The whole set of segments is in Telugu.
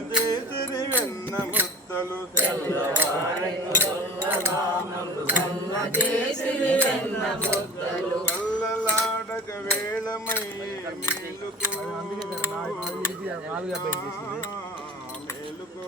చేసిరి వెన్న ముద్దలు కల్లలాడక వేళమయ్యే మేలుకో మేలుకో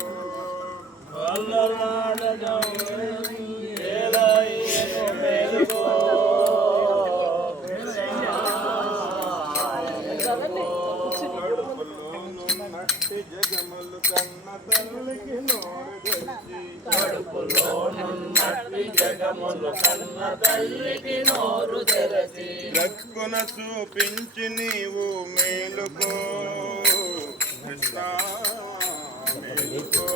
కడుపులోనున్నట్టి జగములు కన్న తల్లికి నోరు తెరిచి లక్కున చూపించి నీవు మేలుకో. కృష్ణ మేలుకో.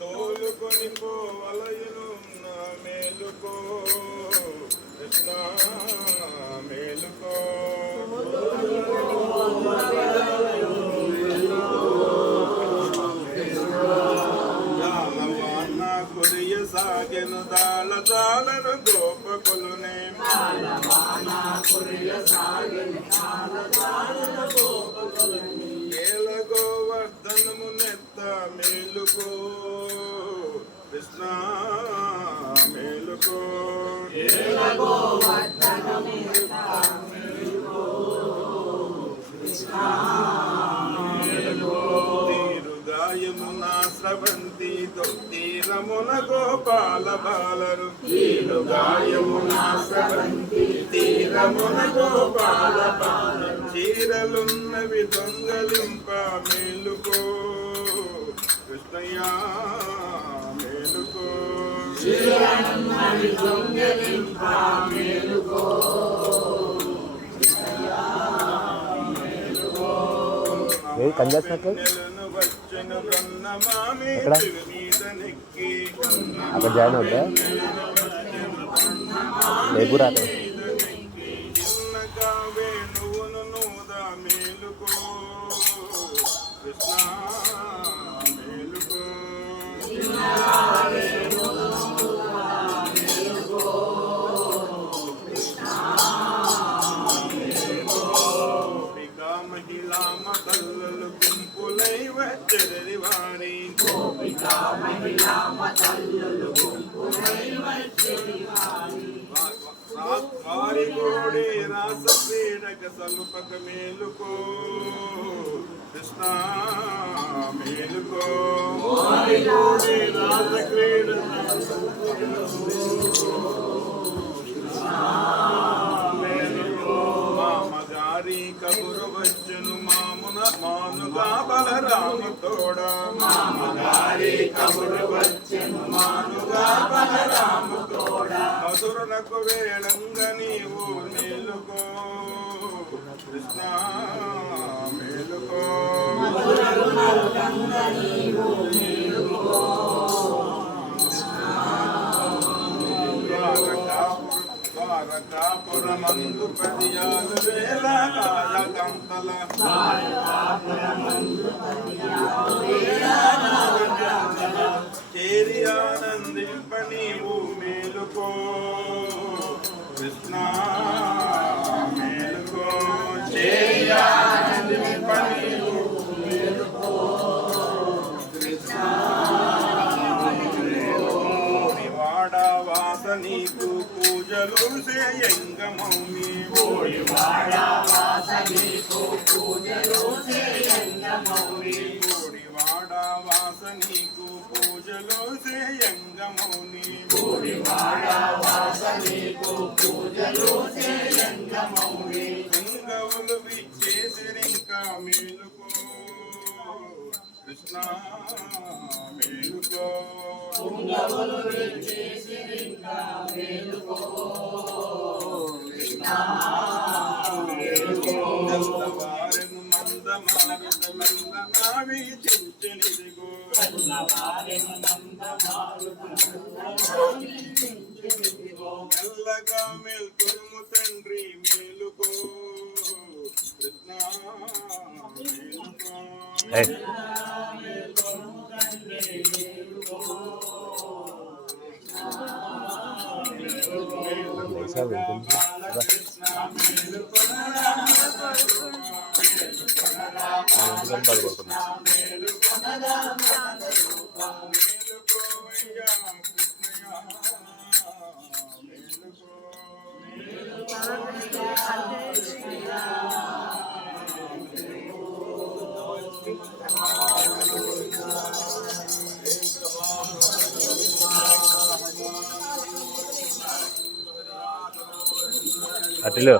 తోలుకొని పోవలయును నా మేలుకో కృష్ణ మేలుకో కొరియ సాగెను దాళ జాలను గోపకులునే తీరమున గోపాల బాలరు తీరుగాయమున స్రవంతి తీరమున గోపాల బాలరు చీరలున్నవి దొంగలింప మేలుకో. కృష్ణయ్య మేలుకో. ఏది కంజాసినట్టు నెలను వచ్చెను బ్రహ్మమామి ఎక్కడ? అక్కడ జాయిన్ అవుతా? రేపు రాక కృష్ణ వారి గోడే రాస క్రీడక సలుపక మేలుకో. కృష్ణ మేలుకో వారి గోడే రాస క్రీడ కబురు వచ్చును. మానుగా బలరామ తోడ మామగారి కబురు వచ్చును మానుగా బలరామ తోడ మధురనకు వేళంగ నీవు మేలుకో కృష్ణ మేలుకో ద్వారకాపురమందు పదియాలు వేల కాయకంతల పూజలు చేయంగ మౌని వాడ వాడా నీకు పూజలు చేయంగ మౌని లింగములు కృష్ణ మేలుకో కృష్ణ మేలుకో మెల్లగా మేల్కొను తండ్రి మేలుకో కృష్ణ మేలుకో వెళ్తుంది. రా. ఆ, ఎందుకని അട്ടിലോ